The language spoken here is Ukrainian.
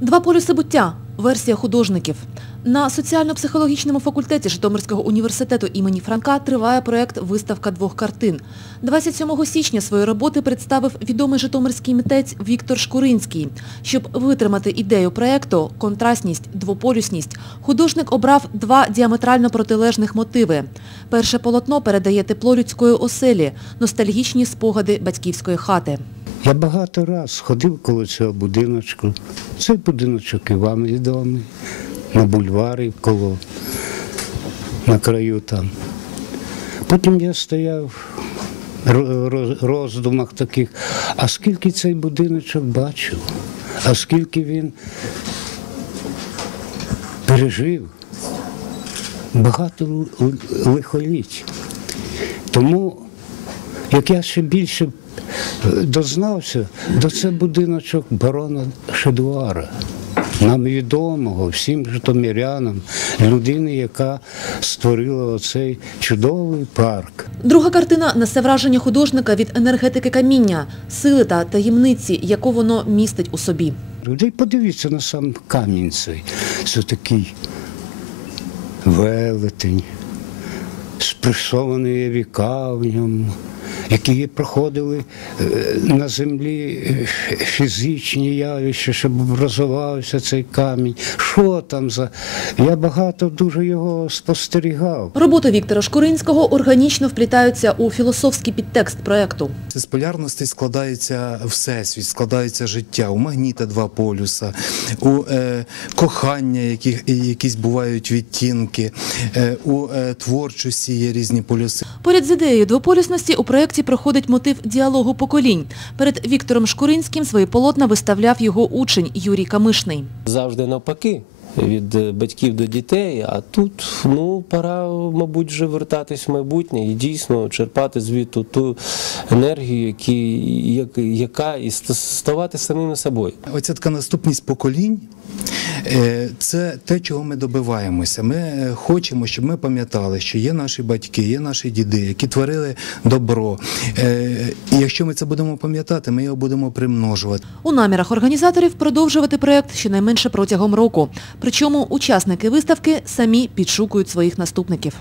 Два полюси буття. Версія художників. На соціально-психологічному факультеті Житомирського університету імені Франка триває проєкт «Виставка двох картин». 27 січня свої роботи представив відомий житомирський митець Віктор Шкуринський. Щоб витримати ідею проєкту – контрастність, двополюсність, художник обрав два діаметрально протилежних мотиви. Перше полотно передає тепло людської оселі, ностальгічні спогади батьківської хати. Я багато раз ходив коло цього будиночку. Цей будиночок і вам відомий, на бульварі коло, на краю там. Потім я стояв в ро- ро- роздумах таких, а скільки цей будиночок бачив, а скільки він пережив. Багато лихоліть. Тому як я ще більше е, дознався, то це будиночок барона Шедуара, нам відомого всім житомирянам, людини, яка створила оцей чудовий парк. Друга картина несе враження художника від енергетики каміння, сили та таємниці, яку воно містить у собі. Людей подивіться на сам камінь цей. Це такий велетень, спресований віка в ньому, які проходили е, на землі е, фізичні явища, щоб образувався цей камінь. Що там за. Я багато дуже його спостерігав. Роботи Віктора Шкуринського органічно вплітаються у філософський підтекст проєкту. З полярностей складається всесвіт, складається життя. У магніта два полюса, у е, кохання, які, якісь бувають відтінки, е, у е, творчості є різні полюси. Поряд з ідеєю двополюсності у проєкті проходить мотив діалогу поколінь. Перед Віктором Шкуринським свої полотна виставляв його учень Юрій Камишний. завжди навпаки. Від е, батьків до дітей, а тут ну пора, мабуть, вже вертатись в майбутнє і дійсно черпати звідти ту енергію, які, яка і ставати самими собою. Оця така наступність поколінь. Е, Це те, чого ми добиваємося. Ми е, хочемо, щоб ми пам'ятали, що є наші батьки, є наші діди, які творили добро. Е, І якщо ми це будемо пам'ятати, ми його будемо примножувати. У намірах організаторів продовжувати проєкт щонайменше протягом року. Причому учасники виставки самі підшукують своїх наступників.